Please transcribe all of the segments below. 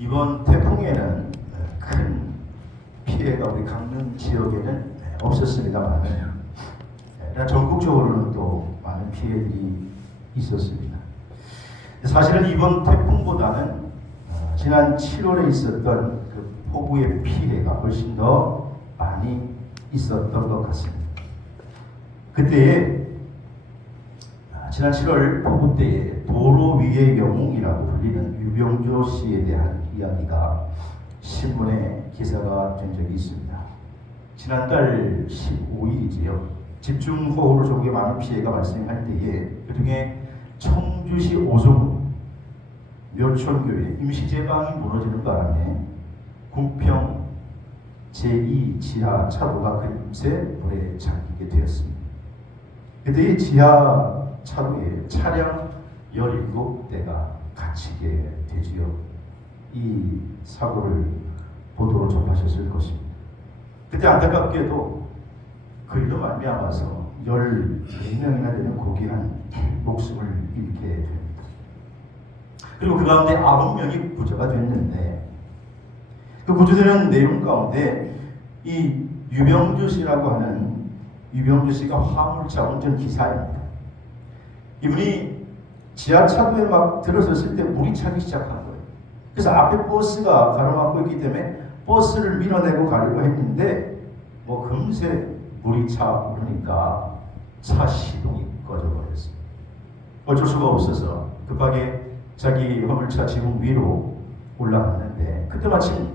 이번 태풍에는 큰 피해가 우리 강릉 지역에는 없었습니다만 전국적으로는 또 많은 피해들이 있었습니다. 사실은 이번 태풍보다는 지난 7월에 있었던 그 폭우의 피해가 훨씬 더 많이 있었던 것 같습니다. 그때에 지난 7월 폭우 때에 도로 위의 영웅이라고 불리는 유병조 씨에 대한 이야기가 신문에 기사가 된 적이 있습니다. 지난달 15일이지요. 집중호우로 조국에 많은 피해가 발생할 때에 그중에 청주시 오송 묘촌교회 임시제방이 무너지는 바람에 궁평 제2 지하 차로가 금세 물에 잠기게 되었습니다. 그때 이 지하 차로에 차량 17대가 갇히게 되지요. 이 사고를 보도로 접하셨을 것입니다. 그때 안타깝게도 그 일로 말미암아서 14명이나 되는 고귀한 목숨을 잃게 됩니다. 그리고 그 가운데 9명이 구조가 됐는데 그 구조되는 내용 가운데 이 유병주 씨라고 하는 유병주 씨가 화물차 운전기사입니다. 이분이 지하차도에 막 들어섰을 때 물이 차기 시작한 거예요. 그래서 앞에 버스가 가로막고 있기 때문에 버스를 밀어내고 가려고 했는데 뭐 금세 물이 차 오르니까 차 시동이 꺼져버렸어요. 어쩔 수가 없어서 급하게 자기 화물차 지붕 위로 올라갔는데 그때 마침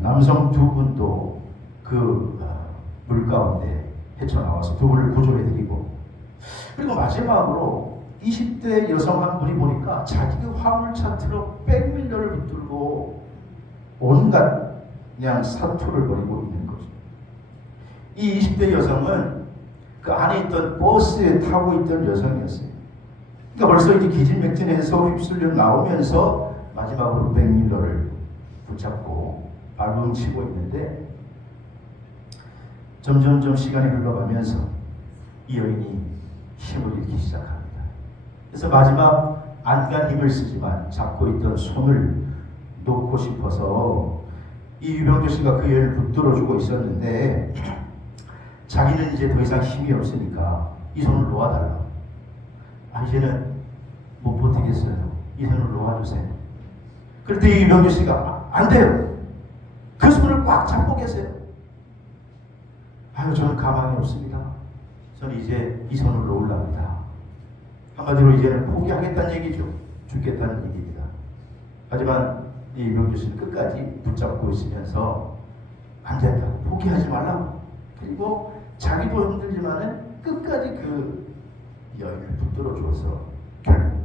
남성 두 분도 그 물 가운데 헤쳐나와서 두 분을 구조해드리고 그리고 마지막으로 20대 여성 한 분이 보니까 자기 그 화물차 트럭 백밀러를 붙들고 온갖 그냥 사투를 벌이고 있는 거죠. 이 20대 여성은 그 안에 있던 버스에 타고 있던 여성이었어요. 그러니까 벌써 이제 기진맥진해서 휩쓸려 나오면서 마지막으로 백밀러를 붙잡고 발버둥치고 있는데 점점점 시간이 흘러가면서 이 여인이 힘을 잃기 시작합니다. 그래서 마지막 안간 힘을 쓰지만 잡고 있던 손을 놓고 싶어서 이 유병주 씨가 그 여인을 붙들어주고 있었는데 자기는 이제 더 이상 힘이 없으니까 이 손을 놓아달라. 이제는 못 버티겠어요. 이 손을 놓아주세요. 그럴 때 이 유병주 씨가 안 돼요. 그 손을 꽉 잡고 계세요. 저는 가망이 없습니다. 저는 이제 이 손을 놓으랍니다. 한마디로 이제는 포기하겠다는 얘기죠. 죽겠다는 얘기입니다. 하지만 이 유병주 씨는 끝까지 붙잡고 있으면서 안 된다. 포기하지 말라고. 그리고 자기도 힘들지만은 끝까지 그 여인을 붙들어 주어서 결국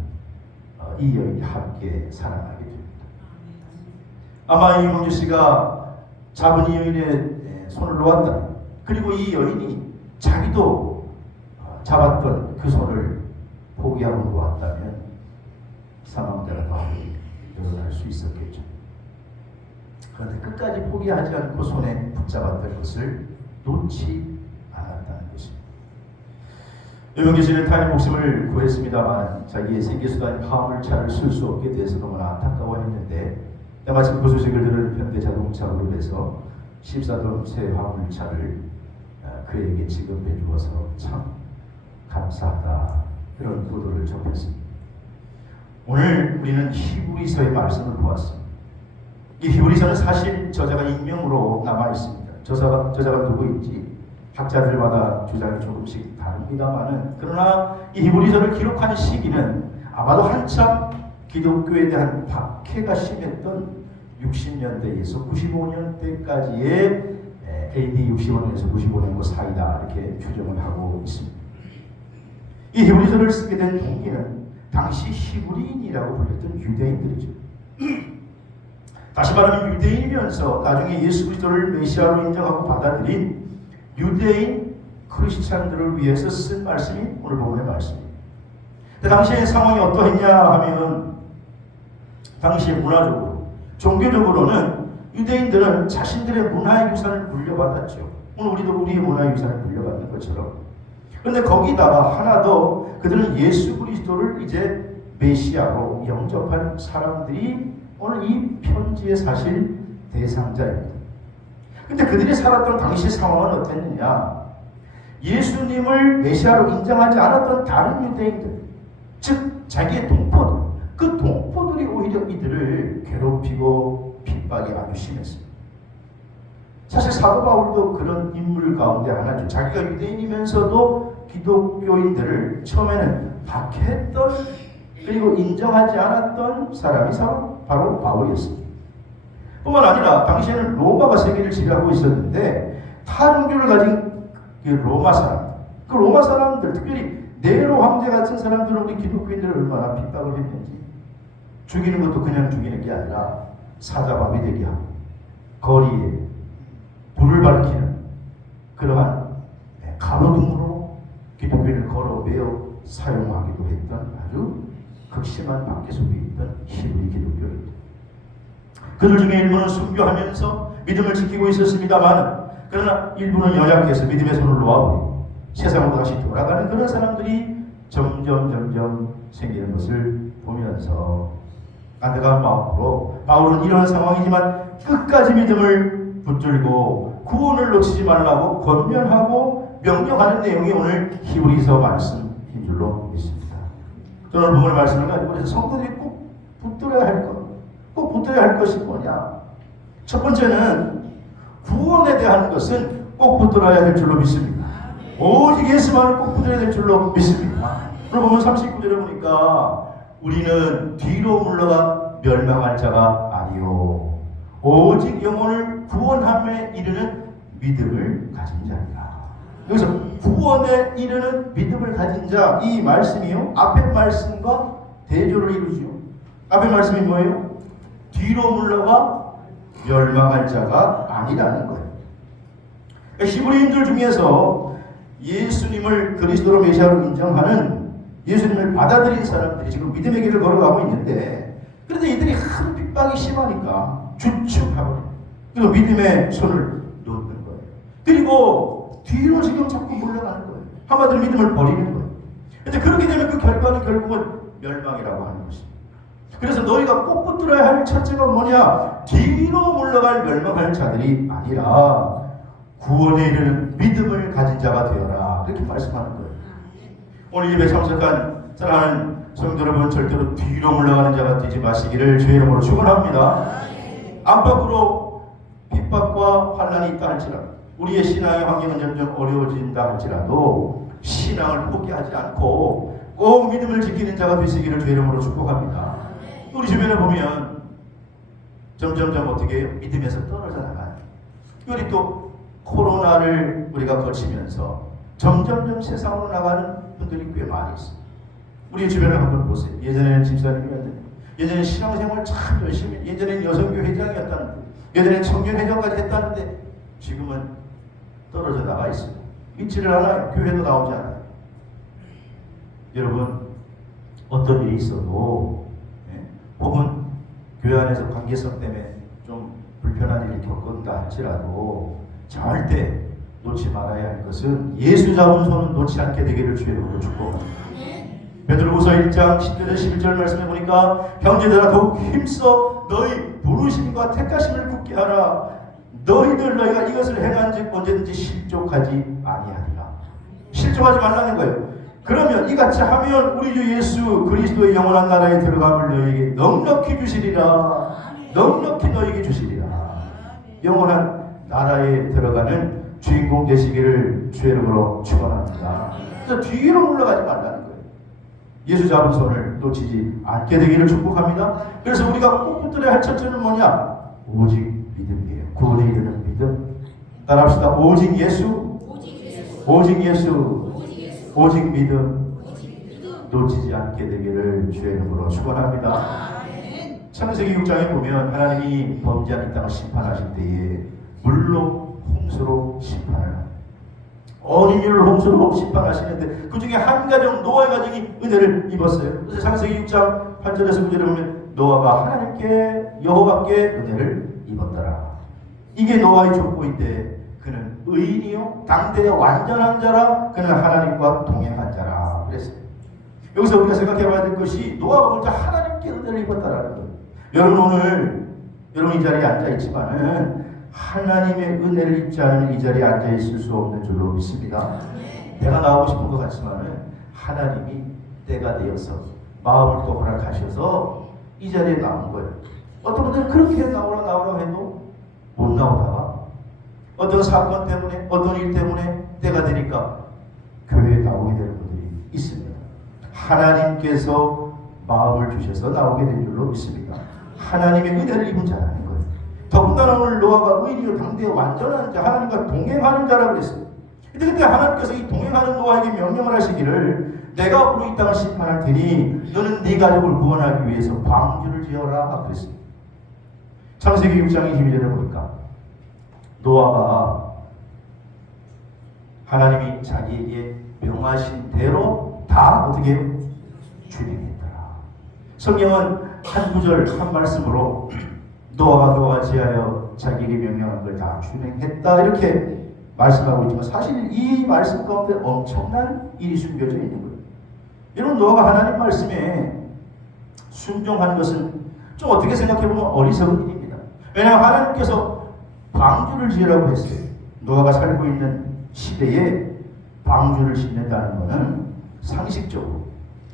이 여인이 함께 살아나게 됩니다. 아마 이 유병주 씨가 잡은 이 여인의 손을 놓았다. 그리고 이 여인이 자기도 잡았던 그 손을 포기하고 놓았다면 사망자가 많이 일어날 수 있었겠죠. 그런데 끝까지 포기하지 않고 손에 붙잡았던 것을 놓지 않았다는 것입니다. 유병주 씨는 타인의 목숨을 구했습니다만 자기의 생계수단인 화물차를 쓸 수 없게 돼서 너무나 안타까워했는데 마침 그 소식을 들은 현대자동차 그룹에서 14톤 새 화물차를 그에게 지급해 주어서 참 감사하다 이런 보도를 접했습니다. 오늘 우리는 히브리서의 말씀을 보았습니다. 이 히브리서는 사실 저자가 익명으로 남아 있습니다. 저자가 누구인지 학자들마다 주장이 조금씩 다릅니다만은 그러나 이 히브리서를 기록한 시기는 아마도 한참 기독교에 대한 박해가 심했던 60년대에서 95년대까지의 AD 65년에서 95년 사이다 이렇게 추정을 하고 있습니다. 이 히브리서를 쓰게 된 동기는 당시 히브리인이라고 불렸던 유대인들이죠. 다시 말하면 유대인이면서 나중에 예수 그리스도를 메시아로 인정하고 받아들인 유대인 크리스찬들을 위해서 쓴 말씀이 오늘 본문의 말씀입니다. 당시의 상황이 어떠했냐 하면 당시의 문화적으로 종교적으로는 유대인들은 자신들의 문화의 유산을 물려받았죠. 오늘 우리도 우리의 문화의 유산을 물려받는 것처럼. 그런데 거기다가 하나 더 그들은 예수 그리스도를 이제 메시아로 영접한 사람들이 오늘 이 편지의 사실 대상자입니다. 근데 그들이 살았던 당시 상황은 어땠느냐? 예수님을 메시아로 인정하지 않았던 다른 유대인들, 즉 자기의 동포들, 그 동포들이 오히려 이들을 괴롭히고 핍박이 아주 심했습니다. 사실 사도 바울도 그런 인물 가운데 하나죠. 자기가 유대인이면서도 기독교인들을 처음에는 박해했던, 그리고 인정하지 않았던 사람이 바로 바울이었습니다. 뿐만 아니라 당시에는 로마가 세계를 지배하고 있었는데 타종교를 가진 그 로마 사람, 그 로마 사람들, 특별히 네로 황제 같은 사람들은 우리 기독교인들을 얼마나 핍박을 했는지, 죽이는 것도 그냥 죽이는 게 아니라 사자밥이 되게 하고 거리에 불을 밝히는 그러한 가로등으로 기독교인을 걸어매어 사용하기도 했던 아주 극심한 박해 속에 있던 히브리 기독교인들. 그들 중에 일부는 순교하면서 믿음을 지키고 있었습니다만, 그러나 일부는 연약해서 믿음의 손을 놓아버리고 세상으로 다시 돌아가는 그런 사람들이 점점 생기는 것을 보면서 안타까운 마음으로 바울은 이런 상황이지만 끝까지 믿음을 붙들고 구원을 놓치지 말라고 권면하고 명령하는 내용이 오늘 히브리서 말씀인 줄로 믿습니다. 저는 오늘 말씀을 가지고 그래서 성도들이 꼭 붙들어야 할 것, 꼭 붙들어야 할 것이 뭐냐? 첫 번째는 구원에 대한 것은 꼭 붙들어야 될 줄로 믿습니다. 오직 예수만을 꼭 붙들어야 될 줄로 믿습니다. 오늘 보면 39절에 보니까 우리는 뒤로 물러가 멸망할 자가 아니요 오직 영혼을 구원함에 이르는 믿음을 가진 자니라. 여기서 구원에 이르는 믿음을 가진 자, 이 말씀이요 앞에 말씀과 대조를 이루죠. 앞에 말씀이 뭐예요? 뒤로 물러가 멸망할 자가 아니라는 거예요. 히브리인들 중에서 예수님을 그리스도로 메시아로 인정하는, 예수님을 받아들인 사람들이 지금 믿음의 길을 걸어가고 있는데, 그런데 이들이 한 핍박이 심하니까 주춤하고 그리고 믿음의 손을 놓는 거예요. 그리고 뒤로 지금 자꾸 물러가는 거예요. 한마디로 믿음을 버리는 거예요. 근데 그렇게 되면 그 결과는 결국은 멸망이라고 하는 것입니다. 그래서 너희가 꼭 붙들어야 할 첫째가 뭐냐? 뒤로 물러갈 멸망할 자들이 아니라 구원에 이르는 믿음을 가진 자가 되어라. 이렇게 말씀하는 거예요. 오늘 예배 참석한 사랑하는 성도 여러분, 절대로 뒤로 물러가는 자가 되지 마시기를 주의 이름으로 축원합니다. 안팎으로 핍박과 환난이 있다 할지라도, 우리의 신앙의 환경은 점점 어려워진다 할지라도 신앙을 포기하지 않고 꼭 믿음을 지키는 자가 되시기를 주의 이름으로 축복합니다. 우리 주변에 보면 점점 어떻게 해요? 믿음에서 떨어져 나가요. 우리 또 코로나를 우리가 거치면서 점점 세상으로 나가는 분들이 꽤 많이 있어요. 우리 주변을 한번 보세요. 예전에는 집사님이었는데, 예전에 신앙생활 참 열심히, 예전에는 여성교 회장이었다는데, 예전에는 청년회장까지 했다는데 지금은 떨어져 나가 있어요. 믿지를 않아요. 교회도 나오지 않아요. 여러분, 어떤 일이 있어도 혹은 교회 안에서 관계성 때문에 좀 불편한 일을 겪는다 할지라도 절대 놓지 말아야 할 것은 예수 잡은 손은 놓지 않게 되기를 주의 이름으로 축복합니다. 베드로후서 1장 10절에 11절 말씀해 보니까 형제들아 더욱 힘써 너희 부르심과 택하심을 굳게 하라. 너희가 이것을 행한즉 언제든지 실족하지 아니하리라. 실족하지 말라는 거예요. 그러면 이같이 하면 우리 주 예수 그리스도의 영원한 나라에 들어감을 너희에게 넉넉히 주시리라. 넉넉히 너희에게 주시리라. 영원한 나라에 들어가는 주인공 되시기를 주의 이름으로 축원합니다. 그래서 뒤로 물러가지 말라는 거예요. 예수 잡은 손을 놓치지 않게 되기를 축복합니다. 그래서 우리가 꼭 붙들어야 할 첫째는 뭐냐? 오직 믿음이에요. 구원에 이르는 믿음. 따라합시다. 오직 예수, 오직 예수, 오직 믿음, 놓치지 않게 되기를 주의 이름으로 축원합니다. 창세기 6장에 보면 하나님이 범죄한 이 땅을 심판하실 때에 물로 홍수로 심판을 합니다. 온 인류를 홍수로 심판하시는데 그 중에 한 가정, 노아의 가정이 은혜를 입었어요. 그래서 창세기 6장 8절에서 9절에 보면 노아가 하나님께 여호와께 은혜를 입었더라. 이게 노아의 족보인데 그는 의인이요 당대의 완전한 자라. 그는 하나님과 동행한 자라 그랬어요. 여기서 우리가 생각해 봐야 될 것이 노아가 먼저 하나님께 은혜를 입었다라는 거예요. 여러분 오늘 여러분 이 자리에 앉아 있지만은 하나님의 은혜를 입지 않으면 이 자리에 앉아 있을 수 없는 줄로 믿습니다. 내가 나오고 싶은 것 같지만은 하나님이 때가 되어서 마음을 또 허락하셔서 이 자리에 나온 거예요. 어떤 분들은 그렇게 나오라 해도 못 나오다가 어떤 사건 때문에 어떤 일 때문에 때가 되니까 교회에 나오게 되는 분들이 있습니다. 하나님께서 마음을 주셔서 나오게 된 줄로 믿습니다. 하나님의 은혜를 입은 자라는 거예요. 더군다나 오늘 노아가 의인이요 당대의 완전한 자, 하나님과 동행하는 자라고 그랬어요. 그때 하나님께서 이 동행하는 노아에게 명령을 하시기를 내가 앞으로 이 땅을 심판할 테니 너는 네 가족을 구원하기 위해서 방주를 지어라 그랬어요. 창세기 6장 22절에 보니까 노아가 하나님이 자기에게 명하신 대로 다 어떻게 해요? 준행했더라. 성경은 한 구절 한 말씀으로 노아가 그와 지하여 자기에게 명령한 걸 다 준행했다 이렇게 말씀하고 있지만 사실 이 말씀 가운데 엄청난 일이 숨겨져 있는 거예요. 여러분 노아가 하나님 말씀에 순종한 것은 좀 어떻게 생각해보면 어리석은 일입니다. 왜냐하면 하나님께서 방주를 지으라고 했어요. 노아가 살고 있는 시대에 방주를 짓는다는 것은 상식적으로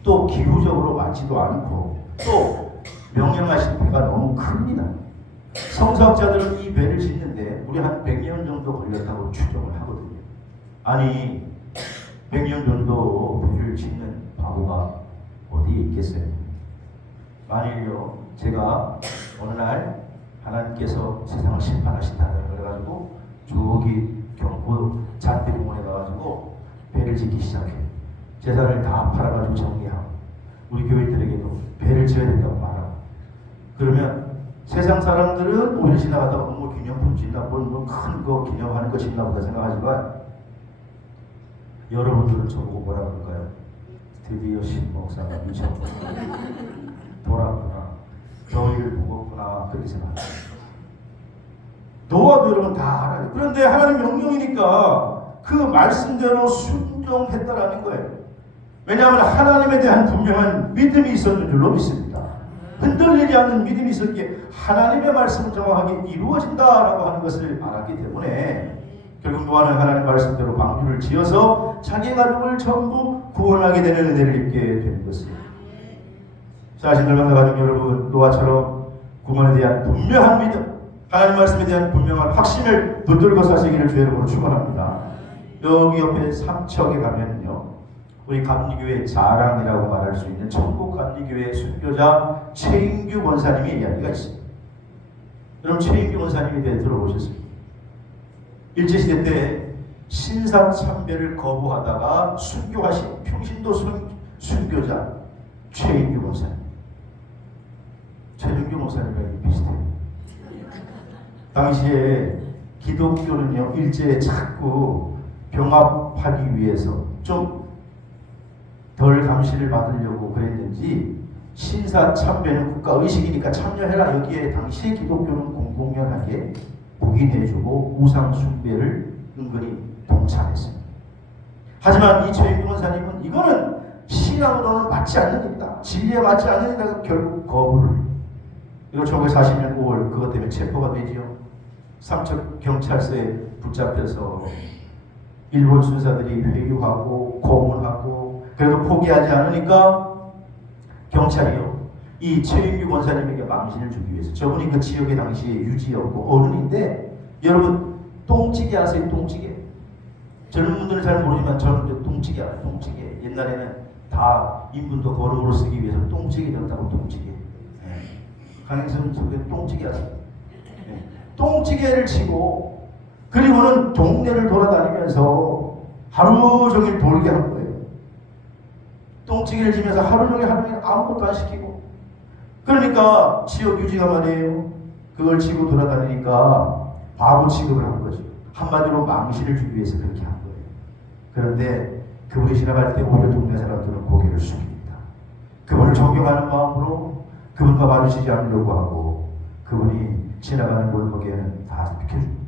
또 기후적으로 맞지도 않고 또 명령하신 배가 너무 큽니다. 성서학자들은 이 배를 짓는데 우리 한 100년 정도 걸렸다고 추정을 하거든요. 아니 100년 정도 배를 짓는 바보가 어디에 있겠어요? 만일요 제가 어느 날 하나님께서 세상을 심판하신다 그래가지고 저기 경포 잔디공원에 가가지고 배를 짓기 시작해요. 재산을 다 팔아가지고 정리하고 우리 교인들에게도 배를 지어야 된다고 말하고 그러면 세상 사람들은 오늘 지나가다가 뭐 기념품 짓나 뭐 큰 거 기념하는 거 짓나 보다 생각하지만 여러분들은 저보고 뭐라 그럴까요? 드디어 신목사가 미쳤구나 돌았구나 저희를 보겠구나 그렇게 생각합니다. 노아도 여러분 다 알아요. 그런데 하나님 명령이니까 그 말씀대로 순종했다라는 거예요. 왜냐하면 하나님에 대한 분명한 믿음이 있었는 줄로 믿습니다. 흔들리지 않는 믿음이 있었기에 하나님의 말씀은 정확하게 이루어진다라고 하는 것을 알았기 때문에 결국 노아는 하나님 말씀대로 방주를 지어서 자기 가족을 전부 구원하게 되는 은혜를 입게 된 것입니다. 자신들과 가족 여러분 노아처럼 구원에 대한 분명한 믿음 하나님 말씀에 대한 분명한 확신을 붙들고 사시기를 주의 이름으로 축원합니다. 여기 옆에 삼척에 가면요 우리 감리교회 자랑이라고 말할 수 있는 천국 감리교회 순교자 최인규 권사님의 이야기가 있습니다. 여러분 최인규 권사님에 대해 들어보셨습니까? 일제시대 때 신사참배를 거부하다가 순교하신 평신도 순교자 최인규 권사님. 최인규 권사님과 비슷해요. 당시에 기독교는요 일제에 자꾸 병합하기 위해서 좀 덜 감시를 받으려고 그랬는지 신사참배는 국가의식이니까 참여해라 여기에 당시에 기독교는 공공연하게 묵인해주고 우상숭배를 은근히 동참했습니다. 하지만 이 최인규 권사님은 이거는 신앙으로는 맞지 않는 일이다. 진리에 맞지 않는 일이다. 결국 거부를. 그리고 1940년 5월 그것 때문에 체포가 되지요. 삼척 경찰서에 붙잡혀서 일본 순사들이 회유하고 고문하고 그래도 포기하지 않으니까 경찰이요 이 최인규 권사님에게 망신을 주기 위해서 저분이 그 지역의 당시에 유지였고 어른인데 여러분 똥찌개 아세요? 똥찌개 젊은 분들은 잘 모르지만 저는 똥찌개 알아요. 똥찌개 옛날에는 다 인분도 거름으로 쓰기 위해서 똥찌개 넣었다고 똥찌개 강행선 속에 똥찌개 아세요? 똥찌개를 치고 그리고는 동네를 돌아다니면서 하루 종일 돌게 한 거예요. 똥찌개를 지면서 하루 종일 아무것도 안 시키고 그러니까 지역 유지가 말이에요. 그걸 치고 돌아다니니까 바보 취급을 한 거죠. 한마디로 망신을 주기 위해서 그렇게 한 거예요. 그런데 그분이 지나갈 때 오히려 동네 사람들은 고개를 숙입니다. 그분을 존경하는 마음으로 그분과 마주치지 않으려고 하고 그분이 지나가는 골목에는 다 비켜줍니다.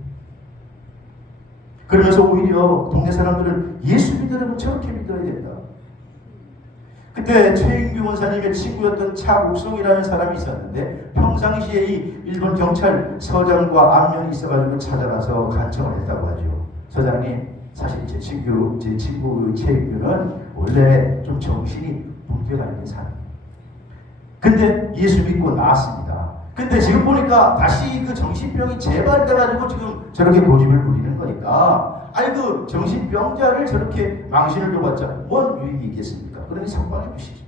그러면서 오히려 동네 사람들은 예수 믿으려면 저렇게 믿어야 된다. 그때 최인규 원사님의 친구였던 차국성이라는 사람이 있었는데 평상시에 이 일본 경찰서장과 안면이 있어가지고 찾아가서 간청을 했다고 하죠. 서장님, 사실 제 친구 최인규는 원래 좀 정신이 문제가 있는 사람이에요. 근데 예수 믿고 나왔습니다. 근데 지금 보니까 다시 그 정신병이 재발돼가지고 지금 저렇게 고집을 부리는 거니까, 아니 그 정신병자를 저렇게 망신을 줘봤자 뭔 유익이 있겠습니까? 그러니 석방해 주시죠.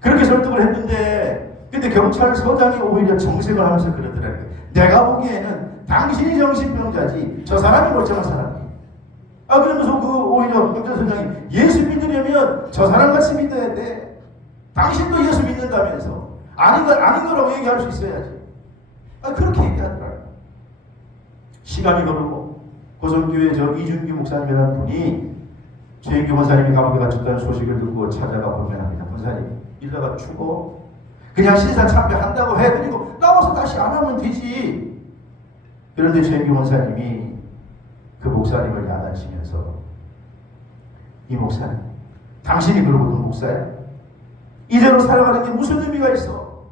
그렇게 설득을 했는데, 근데 경찰서장이 오히려 정색을 하면서 그러더라고요. 내가 보기에는 당신이 정신병자지 저 사람이 멀쩡한 사람이에요. 그러면서 오히려 경찰서장이 예수 믿으려면 저 사람같이 믿어야 돼. 당신도 예수 믿는다면서 아닌 거라고 얘기할 수 있어야지. 그렇게 얘기하더라고요. 시간이 흐르고 고성교회 이준규 목사님이라는 분이 최인규 권사님이 감옥에 갇혔다는 소식을 듣고 찾아가 보면합니다. 권사님, 이러다가 죽어. 그냥 신사 참배한다고 해. 그리고 나와서 다시 안 하면 되지. 그런데 최인규 권사님이 그 목사님을 야단치면서, 이 목사님, 당신이 그러고도 목사야? 이대로 살아가는 게 무슨 의미가 있어?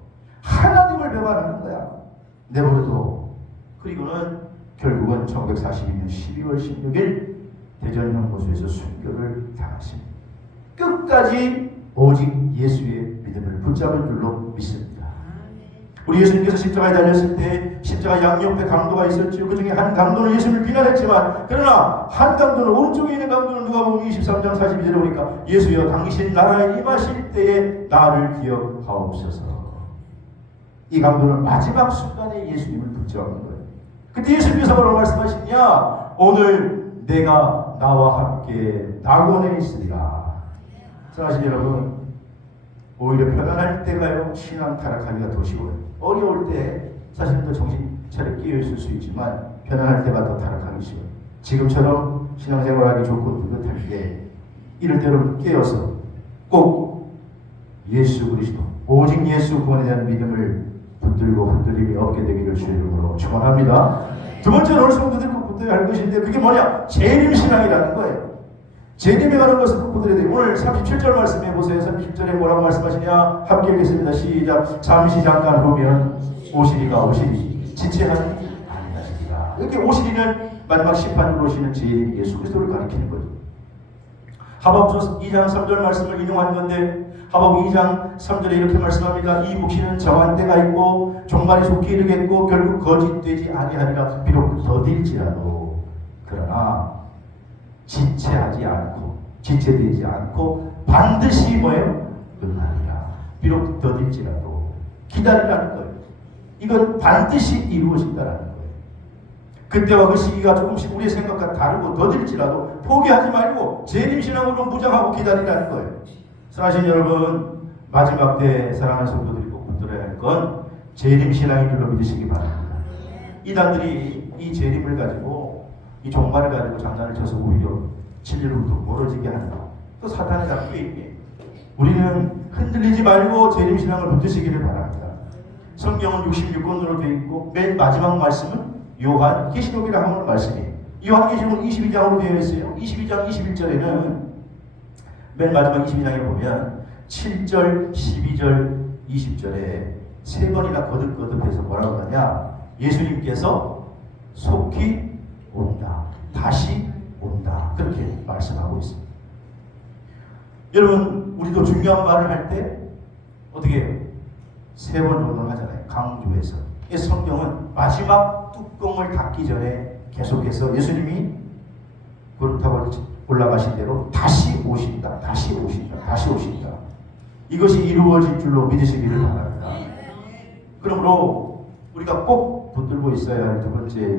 하나님을 배반하는 거야. 내버려둬. 그리고는 결국은 1942년 12월 16일 대전 형무소에서 순교를 당하십니다. 끝까지 오직 예수의 믿음을 붙잡은 줄로 믿습니다. 우리 예수님께서 십자가에 달렸을 때 십자가 양옆에 강도가 있었죠. 그 중에 한 강도는 예수를 비난했지만, 그러나 한 강도는, 오른쪽에 있는 강도는 누가복음 23장 42절에 보니까 예수여 당신 나라에 임하실 때에 나를 기억하옵소서. 이 강도는 마지막 순간에 예수님을 붙잡은 거예요. 그때 예수님께서 뭐라고 말씀하시냐? 오늘 내가 나와 함께 낙원에 있으리라. 사실 여러분, 오히려 편안할 때가요, 신앙 타락하기가 더 쉬워요. 어려울 때 사실은 더 정신 차려 끼어 있을 수 있지만 편안할 때가 더 타락하기 쉬워요. 지금처럼 신앙생활하기 좋고 느긋할 때 이럴 때로 깨어서 꼭 예수 그리스도, 오직 예수 구원에 대한 믿음을 붙들고 흔들림이 없게 되기를 주의 이름으로 축원합니다. 두 번째는 오늘 성도들이 꼭 붙어야 할 것인데, 그게 뭐냐? 재림신앙이라는 거예요. 재림에 관한 것을 꼭 붙들어야 돼요. 오늘 37절 말씀해 보세요. 37절에 뭐라고 말씀하시냐? 함께 읽겠습니다. 시작. 잠시 잠깐 후면 오시리가 오시리 지체하지 아니하시리라. 이렇게 오시리는 마지막 심판으로 오시는 제1인 예수 그리스도를 가리키는 거죠. 하박국 2장 3절 말씀을 인용한 건데, 하박국 2장 3절에 이렇게 말씀합니다. 이 묵시는 정한 때가 있고 종말이 속히 이르겠고 결국 거짓되지 아니하리라. 비록 더딜지라도 그러나 지체되지 않고 반드시 뭐예요? 끝나리라. 비록 더딜지라도 기다리라는 거예요. 이건 반드시 이루어진다라는 거예요. 그때와 그 시기가 조금씩 우리의 생각과 다르고 더딜지라도 포기하지 말고 재림신앙으로 무장하고 기다리라는 거예요. 사실 여러분, 마지막 때 사랑하는 성도들이 꼭 붙들어야 할 건 재림신앙인 줄로 믿으시기 바랍니다. 이단들이 이 재림을 가지고, 이 종말을 가지고 장난을 쳐서 오히려 진리로부터 멀어지게 하는 거, 또 사탄의 작품이에요. 우리는 흔들리지 말고 재림신앙을 붙드시기를 바랍니다. 성경은 66권으로 되어 있고 맨 마지막 말씀은 요한계시록이라고 하는 말씀이에요. 요한계시록은 22장으로 되어 있어요. 22장 21절에는 맨 마지막 22장에 보면 7절, 12절, 20절에 세 번이나 거듭거듭해서 뭐라고 하냐? 예수님께서 속히 온다, 다시 온다, 그렇게 말씀하고 있습니다. 여러분, 우리도 중요한 말을 할 때 어떻게 해요? 세 번 정도 하잖아요. 강조해서. 이 성경은 마지막 뚜껑을 닫기 전에 계속해서 예수님이 그걸 타고 올라가신 대로 다시 오신다, 다시 오신다, 다시 오신다. 이것이 이루어질 줄로 믿으시기를 바랍니다. 그러므로 우리가 꼭 붙들고 있어야 할 두 번째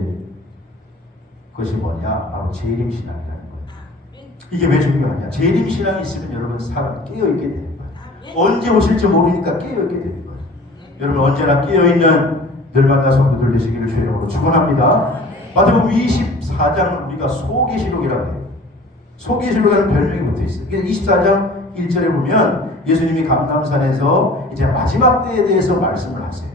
것이 뭐냐? 바로 재림신앙이라는 거예요. 이게 왜 중요하냐? 재림신앙이 있으면 여러분 사람 깨어있게 되는 거예요. 언제 오실지 모르니까 깨어있게 되는 거예요. 여러분 언제나 깨어있는 늘만나 성도들 되시기를 주님으로 축원합니다. 마태복음 24장은 우리가 소계시록이라고 해요. 소계시록이라는 별명이 붙어있어요. 24장 1절에 보면 예수님이 감람산에서 이제 마지막 때에 대해서 말씀을 하세요.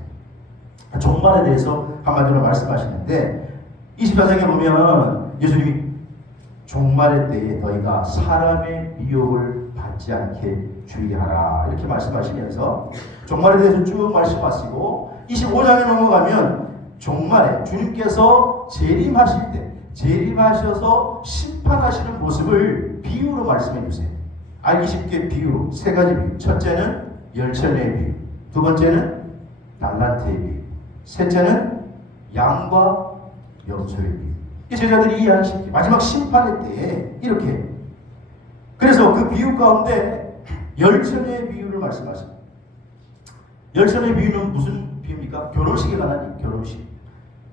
종말에 대해서 한마디로 말씀하시는데 24장에 보면 예수님이 종말의 때에 너희가 사람의 미혹을 받지 않게 주의하라 이렇게 말씀하시면서 종말에 대해서 쭉 말씀하시고 25장에 넘어가면 종말에 주님께서 재림하실 때 재림하셔서 심판하시는 모습을 비유로 말씀해 주세요. 알기 쉽게 비유로 세 가지 비유. 첫째는 열천의 비유, 두 번째는 달란트의 비유, 셋째는 양과 염소의 비유. 이 제자들이 이해하기 쉽게 마지막 심판의 때에 이렇게, 그래서 그 비유 가운데 열천의 비유를 말씀하십니다. 열천의 비유는 무슨 비유입니까? 결혼식에 관한 결혼식.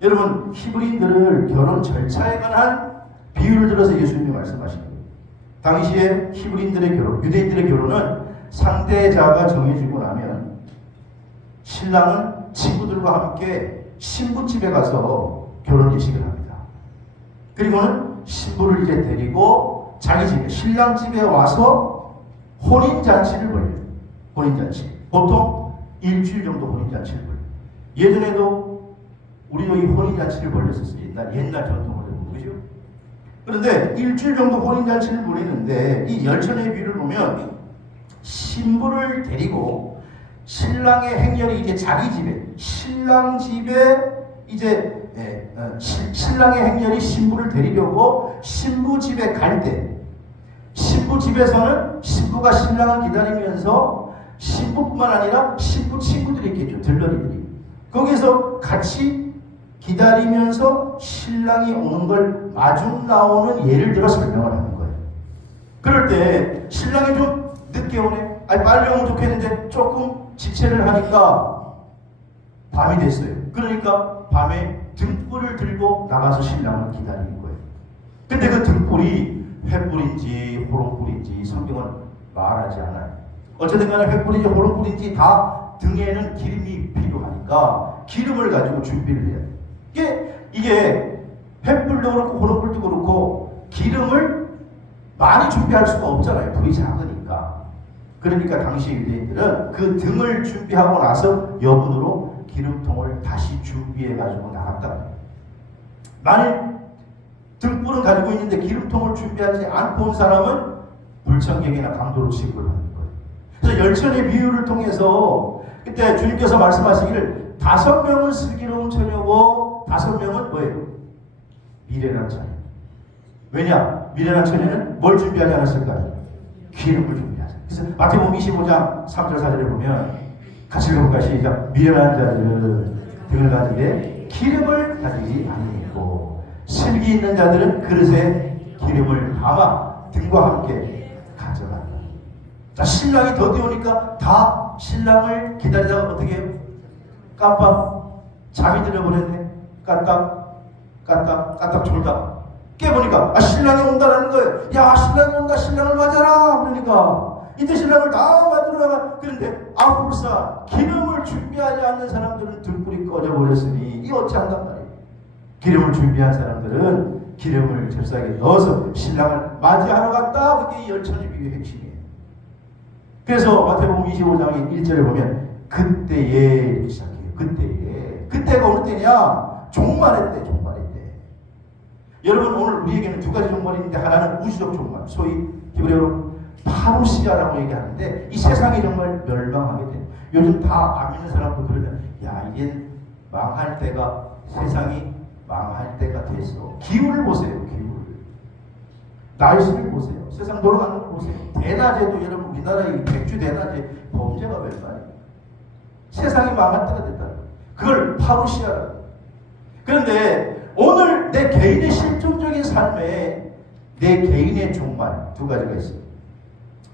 여러분, 히브리인들을 결혼 절차에 관한 비유를 들어서 예수님이 말씀하시는 거예요. 당시에 히브리인들의 결혼, 유대인들의 결혼은 상대자가 정해지고 나면 신랑은 친구들과 함께 신부집에 가서 결혼 예식을 합니다. 그리고는 신부를 이제 데리고 자기 집에, 신랑 집에 와서 혼인잔치를 벌여요. 혼인잔치. 보통 일주일 정도 혼인잔치를 벌여요. 예전에도 우리도 이 혼인잔치를 벌였었어요. 옛날 전통으로. 그죠? 그런데 일주일 정도 혼인잔치를 벌이는데 이 열천의 비유를 보면 신부를 데리고 신랑의 행렬이 이제 자기 집에, 신랑 집에 이제 신랑의 행렬이 신부를 데리려고 신부 집에 갈 때, 신부 집에서는 신부가 신랑을 기다리면서 신부뿐만 아니라 신부 친구들이 있겠죠. 들러리들이. 거기서 같이 기다리면서 신랑이 오는 걸 마중 나오는 예를 들어 설명을 하는 거예요. 그럴 때 신랑이 좀 늦게 오네. 아니 빨리 오면 좋겠는데 조금 지체를 하니까 밤이 됐어요. 그러니까 밤에 등불을 들고 나가서 신랑을 기다리는 거예요. 근데 그 등불이 횃불인지 호롱불인지 성경은 말하지 않아요. 어쨌든 간에 횃불인지 호롱불인지 다 등에는 기름이 필요하니까 기름을 가지고 준비를 해야 돼요. 이게 횃불도 그렇고 호롱불도 그렇고 기름을 많이 준비할 수가 없잖아요. 불이 작으니까. 그러니까 당시 유대인들은 그 등을 준비하고 나서 여분으로 기름통을 다시 준비해 가지고 나갔다. 만일 등불은 가지고 있는데 기름통을 준비하지 않고 온 사람은 불청객이나 강도로 취급을 하는 거예요. 그래서 열천의 비유를 통해서 그때 주님께서 말씀하시기를 5명은 슬기로운 처녀고 5명은 뭐예요? 미련한 처녀. 왜냐? 미련한 처녀는 뭘 준비하지 않았을까요? 기름을 준비하죠. 그래서 마태복음 25장 3절 4절에 보면 같이 읽어볼까? 시작. 미련한 자들은 등을 가지되 기름을 가지지 않고 슬기 있는 자들은 그릇에 기름을 담아 등과 함께 가져간다. 자, 신랑이 더디 오니까 다 신랑을 기다리다가 어떻게 해요? 깜빡 잠이 들어버렸네. 까딱 졸다 깨보니까 신랑이 온다라는 거예요. 야, 신랑이 온다, 신랑을 맞아라. 그러니까 이때 신랑을 다 만들어 나가. 그런데 불사 기름을 준비하지 않는 사람들은 등불이 꺼져버렸으니 이 어찌한단 말이에요. 기름을 준비한 사람들은 기름을 잽싸게 넣어서 신랑을 맞이하러 갔다. 그게 이 열천의 비유의 핵심이에요. 그래서 마태복음 25장의 1절에 보면 그때에 이렇게 시작해요. 그때가 어느 때냐? 종말의 때, 종말의 때. 여러분, 오늘 우리에게는 두 가지 종말이 있는데 하나는 우주적 종말, 소위 히브리어로 파루시아라고 얘기하는데 이 세상이 정말 멸망하게 돼. 요즘 다 안 믿는 사람도 그러잖아요. 야, 이제 망할 때가, 세상이 망할 때가 됐어. 기후를 보세요. 기후를. 날씨를 보세요. 세상 돌아가는 걸 보세요. 대낮에도 여러분 우리나라의 백주 대낮에 범죄가 멸망이에요. 세상이 망할 때가 됐다. 그걸 파루시아라고. 그런데 오늘 내 개인의 실존적인 삶에 내 개인의 종말 두 가지가 있어요.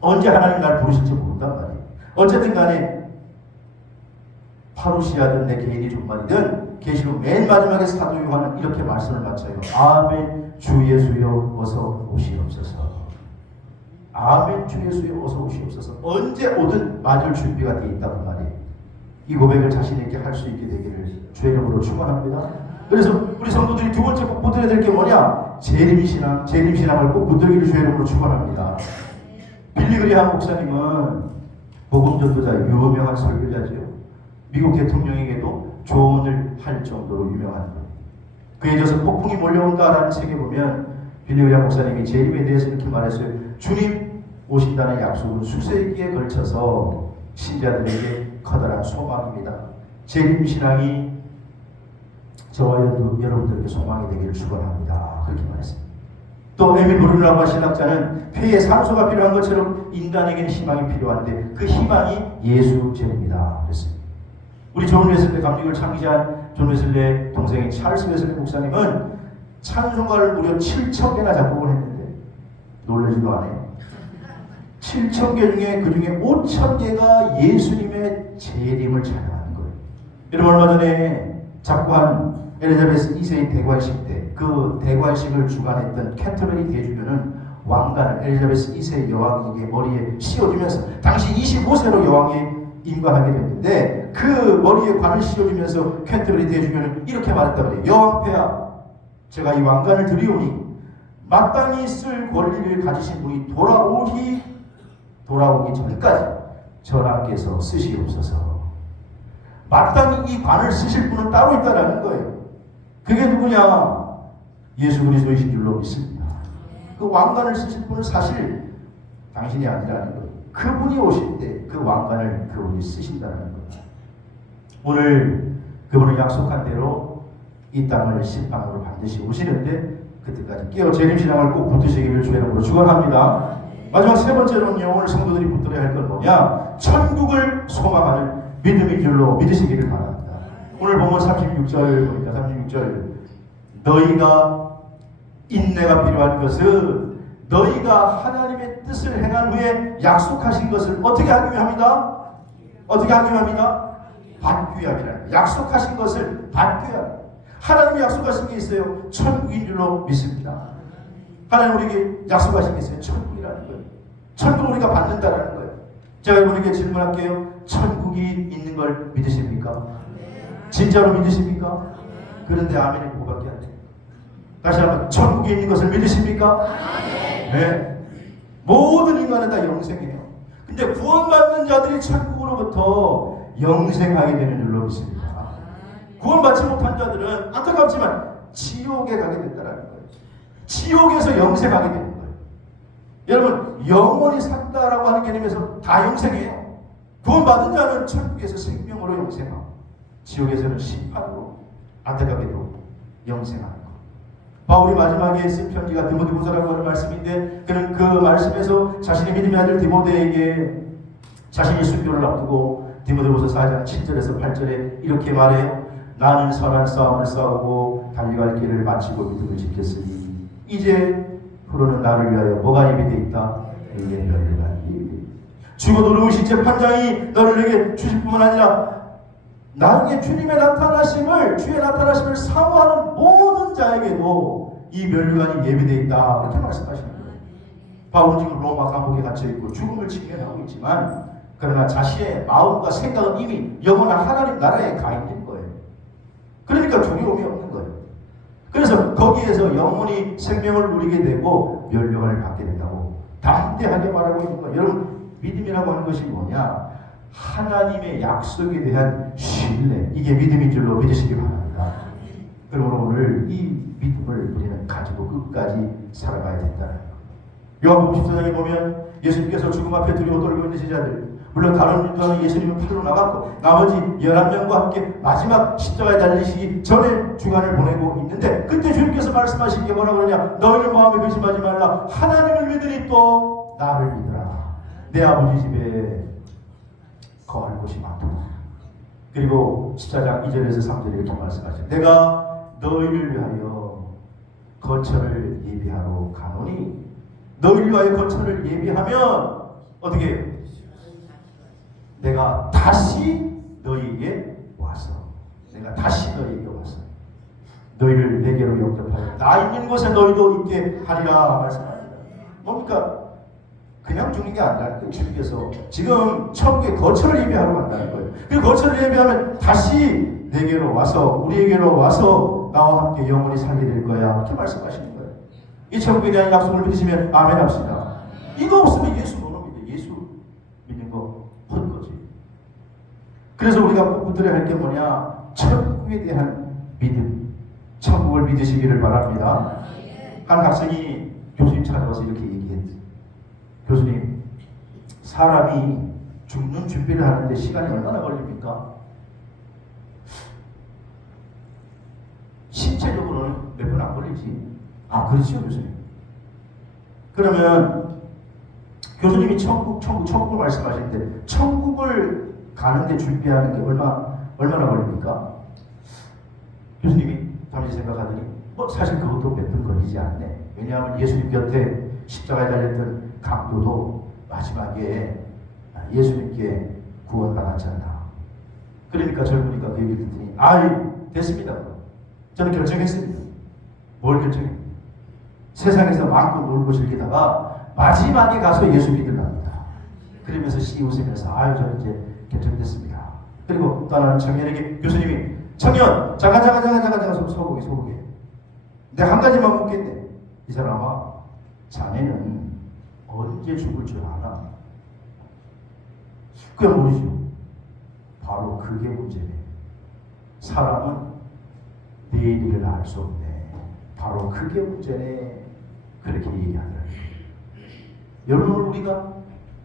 언제 하나님 나를 부르실지 모른단 말이에요. 어쨌든 간에 파루시아든 내 개인의 종말이든 계시록 맨 마지막에 사도 요한은 이렇게 말씀을 마쳐요. 아멘 주 예수여 어서 오시옵소서. 아멘 주 예수여 어서 오시옵소서. 언제 오든 맞을 준비가 되어 있다고 말이에요. 이 고백을 자신 있게 할 수 있게 되기를 주의 이름으로 축원합니다. 그래서 우리 성도들이 두 번째 꼭 붙들어야 될 게 뭐냐? 재림신앙을 꼭 붙들기를 주의 이름으로 축원합니다. 빌리 그리함 목사님은 복음 전도자 유명한 설교자죠. 미국 대통령에게도 조언을 할 정도로 유명한 분. 그에 이어서 폭풍이 몰려온다라는 책에 보면 빌리 그리함 목사님이 재림에 대해서 이렇게 말했어요. 주님, 오신다는 약속은 수세기에 걸쳐서 신자들에게 커다란 소망입니다. 재림신앙이 저와 여러분들에게 소망이 되기를 축원합니다. 그렇게 말했습니다. 또 에밀 브루너라고 신학자는 폐에 산소가 필요한 것처럼 인간에게는 희망이 필요한데 그 희망이 예수제입니다. 그랬습니다. 우리 존 웨슬레 감리교를 창시한 존 웨슬레 동생인 찰스 웨슬레 목사님은 찬송가를 무려 7,000개나 작곡을 했는데 놀라지도 않아요. 7,000개 중에 그 중에 5,000개가 예수님의 재림을 찬양하는 거예요. 여러분 얼마 전에 작고한 엘리자베스 2세의 대관식 때 그 대관식을 주관했던 캔터베리 대주교는 왕관을 엘리자베스 2세 여왕에게 머리에 씌워주면서 당시 25세로 여왕에 임관하게 됐는데 그 머리에 관을 씌워주면서 캔터베리 대주교는 이렇게 말했단 말이에요. 여왕폐하, 제가 이 왕관을 드리오니 마땅히 쓸 권리를 가지신 분이 돌아오기 전까지 전하께서 쓰시옵소서. 마땅히 이 관을 쓰실 분은 따로 있다라는 거예요. 그게 누구냐? 예수 그리스도이신 줄로 믿습니다. 그 왕관을 쓰실 분은 사실 당신이 아니라는 거예요. 그분이 오실 때 그 왕관을 그분이 쓰신다는 거예요. 오늘 그분은 약속한 대로 이 땅을 심판으로 반드시 오시는데 그때까지 깨어 재림신앙을 꼭 붙드시기를 주의 이름으로 축원합니다. 마지막 세 번째로는요, 오늘 성도들이 붙들어야 할 건 뭐냐? 천국을 소망하는 믿음인 줄로 믿으시기를 바랍니다. 오늘 본문 36절 보니까 36절 너희가 인내가 필요한 것은 너희가 하나님의 뜻을 행한 후에 약속하신 것을 어떻게 하기 위함이다? 어떻게 하기 위함이다? 받기 위함이라는 약속하신 것을 받기 위함. 하나님이 약속하신 게 있어요. 천국인 줄로 믿습니다. 하나님 우리에게 약속하신 게 있어요. 천국이라는 거예요. 천국을 우리가 받는다라는 거예요. 제가 여러분에게 질문할게요. 천국이 있는 걸 믿으십니까? 진짜로 믿으십니까? 그런데 아멘이 뭐밖에 안 돼요. 다시 한번 천국에 있는 것을 믿으십니까? 네. 모든 인간은 다 영생해요. 근데 구원받는 자들이 천국으로부터 영생하게 되는 줄로 믿습니다. 구원받지 못한 자들은 안타깝지만 지옥에 가게 된다는 거예요. 지옥에서 영생하게 되는 거예요. 여러분 영원히 산다라고 하는 개념에서 다 영생해요. 구원받은 자는 천국에서 생명으로 영생하고 지옥에서는 심판으로 안타깝게도 영생하는 것. 바울이 마지막에 쓴 편지가 디모데후서라고 하는 말씀인데 그는 그 말씀에서 자신의 믿음의 아들 디모데에게 자신이 순교를 앞두고 디모데후서 4장 7절에서 8절에 이렇게 말해요. 나는 선한 싸움을 싸우고 달려갈 길을 마치고 믿음을 지켰으니 이제 후로는 나를 위하여 뭐가 예비되어 있다? 내게 멸류관이 예비되어 있다. 죽어도 누우신 재판장이 너를 내게 주실 뿐만 아니라 나중에 주의 나타나심을 사모하는 모든 자에게도 이 멸류관이 예비되어 있다. 이렇게 말씀하시는 거예요. 바울은 지금 로마 감옥에 갇혀있고 죽음을 직면하고 있지만 그러나 자신의 마음과 생각은 이미 영원한 하나님 나라에 가 있는 거예요. 그러니까 두려움이 없는 거예요. 그래서 거기에서 영원히 생명을 누리게 되고 멸류관을 받게 된다고 담대하게 말하고 있는 거예요. 여러분 믿음이라고 하는 것이 뭐냐? 하나님의 약속에 대한 신뢰, 이게 믿음인 줄로 믿으시기 바랍니다. 그러므로 오늘 이 믿음을 우리는 가지고 끝까지 살아가야 된다는 거예요. 요한복음 14장에 보면 예수님께서 죽음 앞에 두려워 떨고 있는 제자들, 물론 다른 유다는 예수님은 팔로 나갔고 나머지 11명과 함께 마지막 십자가에 달리시기 전에 주간을 보내고 있는데 그때 주님께서 말씀하신 게 뭐라고 그러냐? 너희는 마음에 의심하지 말라. 하나님을 믿으니 또 나를 믿으라. 내 아버지 집에 거할 곳이 많도다. 그리고 14장 2절에서 3절에 이렇게 말씀하죠. 내가 너희를 위하여 거처를 예비하러 가노니 너희를 위하여 거처를 예비하면 어떻게 해요? 내가 다시 너희에게 와서 너희를 내게로 영접하여 나 있는 곳에 너희도 있게 하리라 말씀합니다. 뭡니까? 그냥 죽는 게 아니라 주님께서 지금 천국에 거처를 예비하러 간다는 거예요. 그 거처를 예비하면 다시 내게로 와서 우리에게로 와서 나와 함께 영원히 살게 될 거야. 이렇게 말씀하시는 거예요. 이 천국에 대한 약속을 믿으시면 아멘 합시다. 이거 없으면 예수 못 믿어요. 예수 믿는 거 헛거지. 그래서 우리가 꼭 붙들어야 할 게 뭐냐? 천국에 대한 믿음. 천국을 믿으시기를 바랍니다. 한 학생이 교수님 찾아와서 이렇게 얘기했어요. 교수님, 사람이 죽는 준비를 하는데 시간이 얼마나 걸립니까? 신체적으로는 몇 분 안 걸리지. 아, 그렇죠, 교수님. 그러면 교수님이 천국을 말씀하실 때 천국을 가는데 준비하는 게 얼마나 걸립니까? 교수님이 잠시 생각하더니 사실 그것도 몇 분 걸리지 않네. 왜냐하면 예수님 곁에 십자가에 달렸던 강도도 마지막에 예수님께 구원받았잖아. 그러니까 젊으니까 그 얘기를 듣더니 됐습니다. 저는 결정했습니다. 뭘 결정했습니까? 세상에서 마음껏 놀고 즐기다가 마지막에 가서 예수 믿으랍니다. 그러면서 웃으면서 저는 이제 결정됐습니다. 그리고 떠나는 청년에게 교수님이 청년 잠깐 소고기 내가 한 가지만 묻겠네. 이 사람아, 자네는 언제 죽을 줄 아나? 그게 모르죠. 바로 그게 문제네. 사람은 내일을 알 수 없네. 바로 그게 문제네. 그렇게 얘기하더라고요. 여러분, 우리가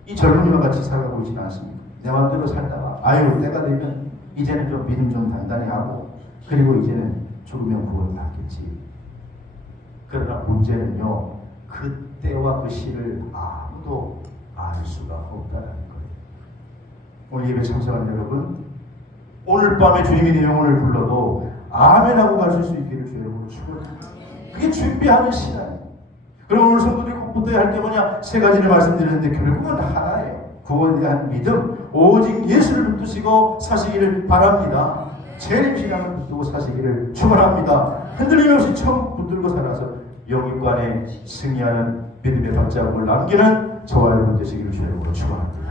이 젊은이와 같이 살아가고 있지는 않습니까? 내 마음대로 살다가 때가 되면 이제는 좀 믿음 좀 단단히 하고 그리고 이제는 죽으면 구원받겠지. 그러나 문제는요, 그때와 그 시를 아무도 알 수가 없다는 거예요. 오늘 예배 참석한 여러분, 오늘 밤에 주님이 내 영혼을 불러도 아멘하고 가실 수 있기를 주의 이름으로 축원합니다. 그게 준비하는 시간이에요. 그럼 오늘 성도들이 꼭 붙어야 할 게 뭐냐? 세 가지를 말씀드렸는데 결국은 하나예요. 구원에 대한 믿음, 오직 예수를 붙드시고 사시기를 바랍니다. 재림신앙을 붙들고 사시기를 축원합니다. 흔들림 없이 천국 붙들고 살아서 영육간에 승리하는 믿음의 발자국을 남기는 저와 여러분 되시기를 주의 이름으로 축원합니다.